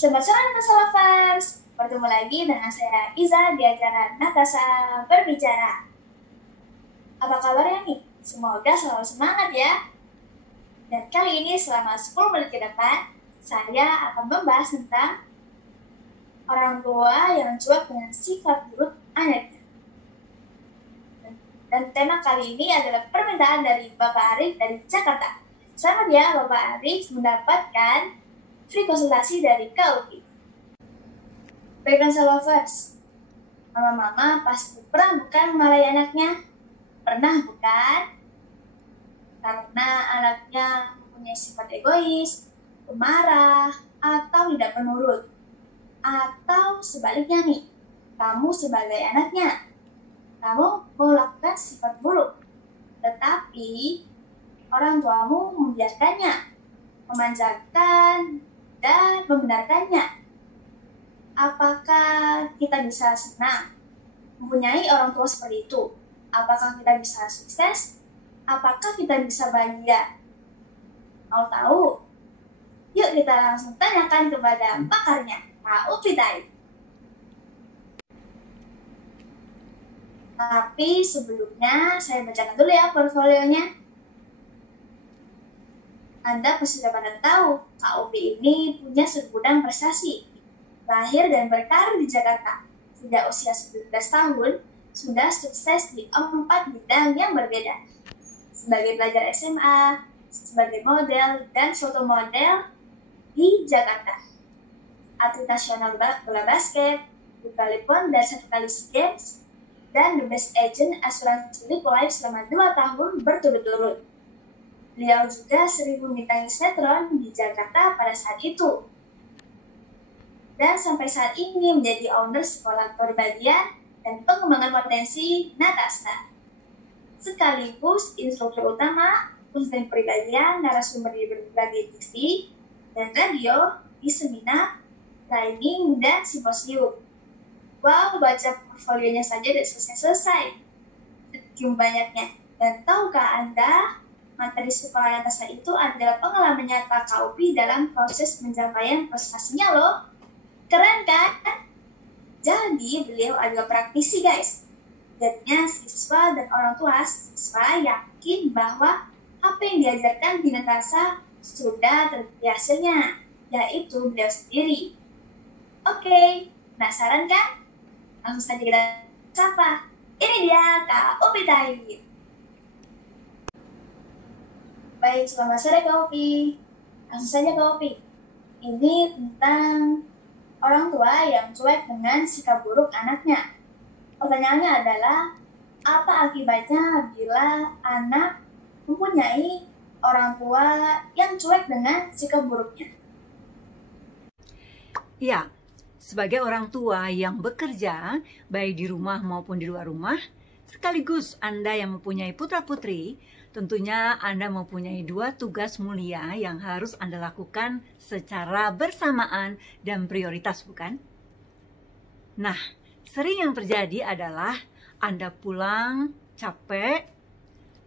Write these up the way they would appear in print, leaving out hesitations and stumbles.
Selamat sore Natasha Lovers. Bertemu lagi dengan saya Iza di acara Natasha Berbicara. Apa kabarnya nih? Semoga selalu semangat ya. Dan kali ini selama 10 menit ke depan, saya akan membahas tentang orang tua yang cuek dengan sifat buruk anaknya. Dan tema kali ini adalah permintaan dari Bapak Arif dari Jakarta. Selamat ya Bapak Arif mendapatkan free konsultasi dari KUPI. Baiklah lovers, mama-mama pasti pernah bukan memarahi anaknya? Pernah bukan? Karena anaknya mempunyai sifat egois, pemarah, atau tidak penurut. Atau sebaliknya nih, kamu sebagai anaknya, kamu melakukan sifat buruk, tetapi orang tuamu membiarkannya, memanjakan, dan membenarkannya. Apakah kita bisa senang mempunyai orang tua seperti itu? Apakah kita bisa sukses? Apakah kita bisa bahagia? Mau tahu? Yuk kita langsung tanyakan kepada pakarnya, Kak Upitai. Tapi sebelumnya saya bacakan dulu ya portfolionya. Anda pasti dapat tahu, Kak Upi ini punya segudang prestasi. Lahir dan berkarir di Jakarta. Sejak usia 19 tahun, sudah sukses di 4 bidang yang berbeda. Sebagai pelajar SMA, sebagai model, dan foto model di Jakarta. Atlet nasional bola basket, 2 kali PON dan 1 kali SEA Games, dan the best agent asuransi Life selama 2 tahun berturut-turut. Beliau juga sering membintangi sinetron di Jakarta pada saat itu. Dan sampai saat ini menjadi owner sekolah kepribadian dan pengembangan potensi Natasha. Sekaligus instruktur utama, konseling kepribadian, narasumber di berbagai TV dan radio, di seminar, training, dan simposium. Wow, baca portfolionya saja tidak selesai-selesai. Sekian banyaknya. Dan tahukah Anda, materi sekolah Natasha itu adalah pengalaman nyata KUPI dalam proses pencapaian prestasinya loh. Keren kan? Jadi beliau adalah praktisi guys. Jadinya siswa dan orang tua siswa yakin bahwa apa yang diajarkan di Natasha sudah terbukti hasilnya, yaitu beliau sendiri. Oke, penasaran kan? Langsung saja kita sapa. Ini dia Kak Upitai. Baik, selamat sore Kak Upi. Langsung saja Kak Upi. Ini tentang orang tua yang cuek dengan sikap buruk anaknya. Pertanyaannya adalah, apa akibatnya bila anak mempunyai orang tua yang cuek dengan sikap buruknya? Ya, sebagai orang tua yang bekerja, baik di rumah maupun di luar rumah, sekaligus Anda yang mempunyai putra-putri, tentunya Anda mempunyai 2 tugas mulia yang harus Anda lakukan secara bersamaan dan prioritas, bukan? Nah, sering yang terjadi adalah Anda pulang capek,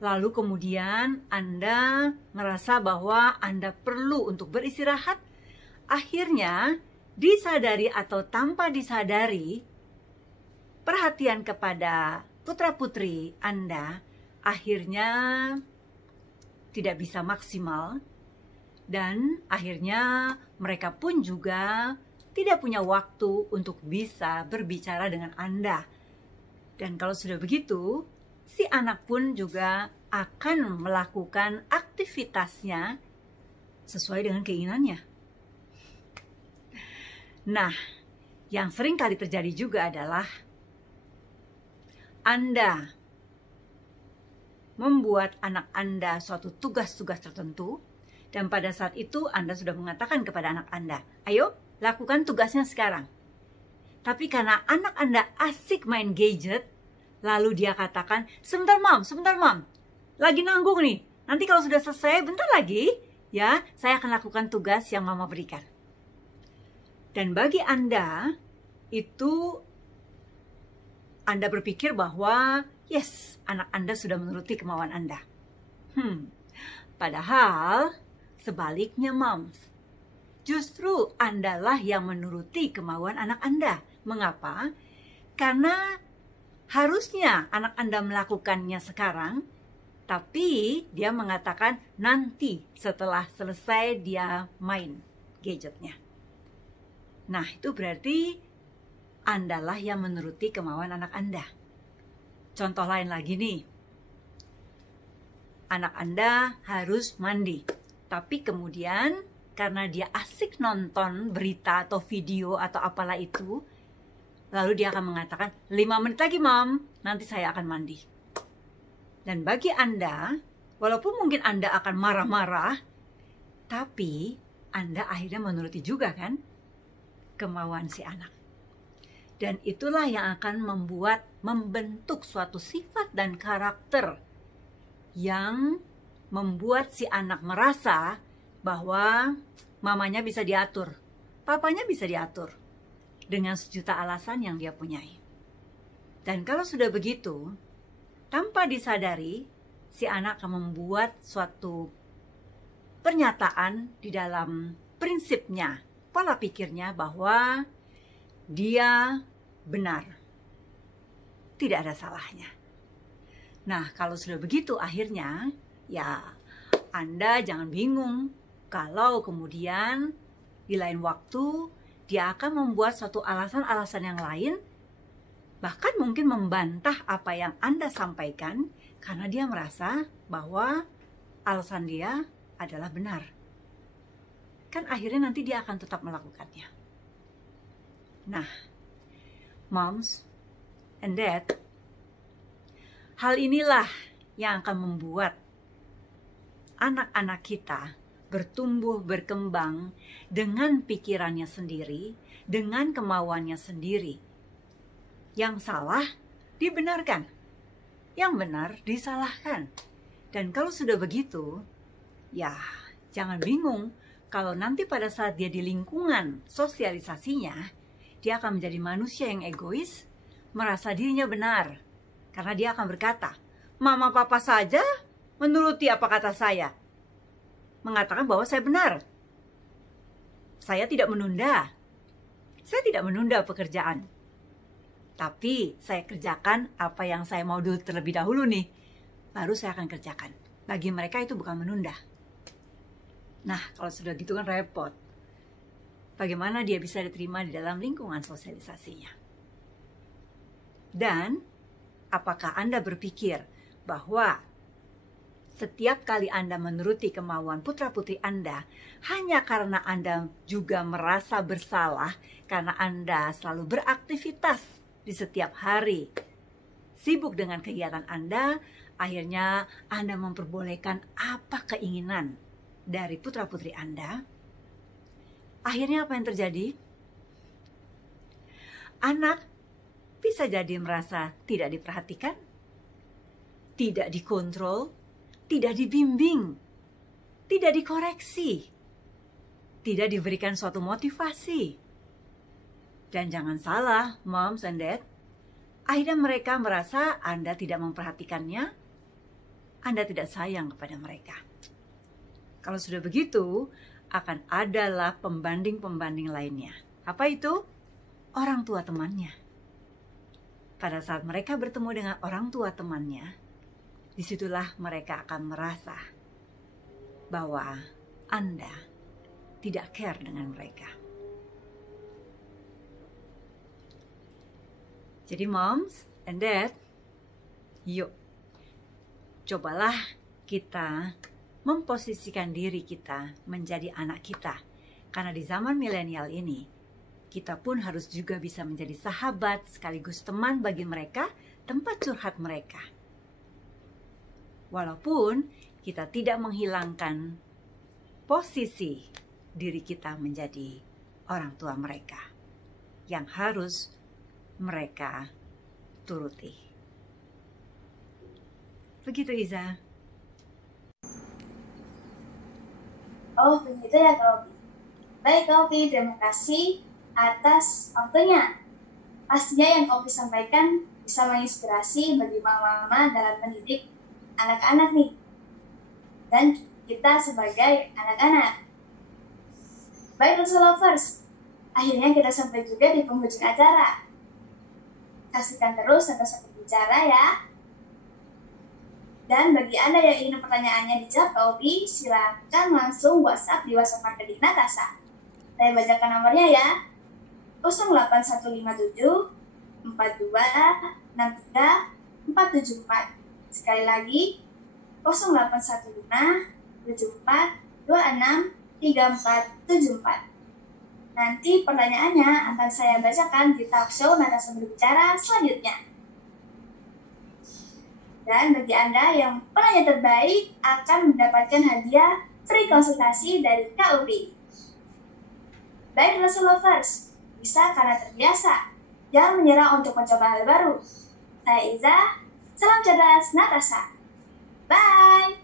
lalu kemudian Anda merasa bahwa Anda perlu untuk beristirahat. Akhirnya, disadari atau tanpa disadari, perhatian kepada putra-putri Anda akhirnya tidak bisa maksimal, dan akhirnya mereka pun juga tidak punya waktu untuk bisa berbicara dengan Anda. Dan kalau sudah begitu, si anak pun juga akan melakukan aktivitasnya sesuai dengan keinginannya. Nah, yang sering kali terjadi juga adalah Anda membuat anak Anda suatu tugas-tugas tertentu, dan pada saat itu Anda sudah mengatakan kepada anak Anda, ayo lakukan tugasnya sekarang. Tapi karena anak Anda asik main gadget, lalu dia katakan, sebentar mam, lagi nanggung nih, nanti kalau sudah selesai bentar lagi, ya saya akan lakukan tugas yang mama berikan. Dan bagi Anda, itu Anda berpikir bahwa yes, anak Anda sudah menuruti kemauan Anda. Padahal sebaliknya moms. justru Andalah yang menuruti kemauan anak Anda. Mengapa? Karena harusnya anak Anda melakukannya sekarang, tapi dia mengatakan nanti setelah selesai dia main gadgetnya. Nah, itu berarti Andalah yang menuruti kemauan anak Anda. Contoh lain lagi nih. Anak Anda harus mandi, tapi kemudian karena dia asik nonton berita atau video atau apalah itu, lalu dia akan mengatakan, 5 menit lagi Mom, nanti saya akan mandi. Dan bagi Anda, walaupun mungkin Anda akan marah-marah, tapi Anda akhirnya menuruti juga kan kemauan si anak. Dan itulah yang akan membentuk suatu sifat dan karakter yang membuat si anak merasa bahwa mamanya bisa diatur, papanya bisa diatur dengan sejuta alasan yang dia punyai. Dan kalau sudah begitu, tanpa disadari, si anak akan membuat suatu pernyataan di dalam prinsipnya, pola pikirnya bahwa dia benar. Tidak ada salahnya. Nah, kalau sudah begitu akhirnya, ya Anda jangan bingung kalau kemudian di lain waktu dia akan membuat suatu alasan-alasan yang lain, bahkan mungkin membantah apa yang Anda sampaikan karena dia merasa bahwa alasan dia adalah benar. Kan akhirnya nanti dia akan tetap melakukannya. Nah, moms and dad, hal inilah yang akan membuat anak-anak kita bertumbuh berkembang dengan pikirannya sendiri, dengan kemauannya sendiri. Yang salah dibenarkan, yang benar disalahkan. Dan kalau sudah begitu, ya jangan bingung kalau nanti pada saat dia di lingkungan sosialisasinya, dia akan menjadi manusia yang egois, merasa dirinya benar. Karena dia akan berkata, mama papa saja menuruti apa kata saya. Mengatakan bahwa saya benar. Saya tidak menunda. Saya tidak menunda pekerjaan. Tapi saya kerjakan apa yang saya mau dulu terlebih dahulu nih. Baru saya akan kerjakan. Bagi mereka itu bukan menunda. Nah, kalau sudah gitu kan repot. Bagaimana dia bisa diterima di dalam lingkungan sosialisasinya? Dan apakah Anda berpikir bahwa setiap kali Anda menuruti kemauan putra-putri Anda hanya karena Anda juga merasa bersalah karena Anda selalu beraktivitas di setiap hari, sibuk dengan kegiatan Anda, akhirnya Anda memperbolehkan apa keinginan dari putra-putri Anda? Akhirnya apa yang terjadi? Anak bisa jadi merasa tidak diperhatikan, tidak dikontrol, tidak dibimbing, tidak dikoreksi, tidak diberikan suatu motivasi. Dan jangan salah, moms and dad, akhirnya mereka merasa Anda tidak memperhatikannya, Anda tidak sayang kepada mereka. Kalau sudah begitu, akan adalah pembanding-pembanding lainnya. Apa itu? Orang tua temannya. Pada saat mereka bertemu dengan orang tua temannya, disitulah mereka akan merasa bahwa Anda tidak care dengan mereka. Jadi moms and dad, yuk cobalah kita memposisikan diri kita menjadi anak kita. Karena di zaman milenial ini, kita pun harus juga bisa menjadi sahabat sekaligus teman bagi mereka, tempat curhat mereka. Walaupun kita tidak menghilangkan posisi diri kita menjadi orang tua mereka yang harus mereka turuti. Begitu, Iza. Oh, begitu ya, Kak Opi. Baik, Kak Opi, terima kasih atas waktunya. Pastinya yang Kak Opi sampaikan bisa menginspirasi bagi mama-mama dalam mendidik anak-anak nih. Dan kita sebagai anak-anak. Baik Rasa Lovers, akhirnya kita sampai juga di penghujung acara. Saksikan terus Natasha berbicara ya. Dan bagi Anda yang ingin pertanyaannya dijawab Kak Obi, silakan langsung WhatsApp di WhatsApp Marketing Natasha. Saya bacakan nomornya ya. 08157 42 63 474. Sekali lagi 0815 74 26 3474. Nanti pertanyaannya akan saya bacakan di talk show Natasha Berbicara selanjutnya. Dan bagi Anda yang penanya terbaik akan mendapatkan hadiah free konsultasi dari KUP. Baik Natasha Lovers, bisa karena terbiasa. Jangan menyerah untuk mencoba hal baru. Saya Iza, salam cerdas Natasha. Bye!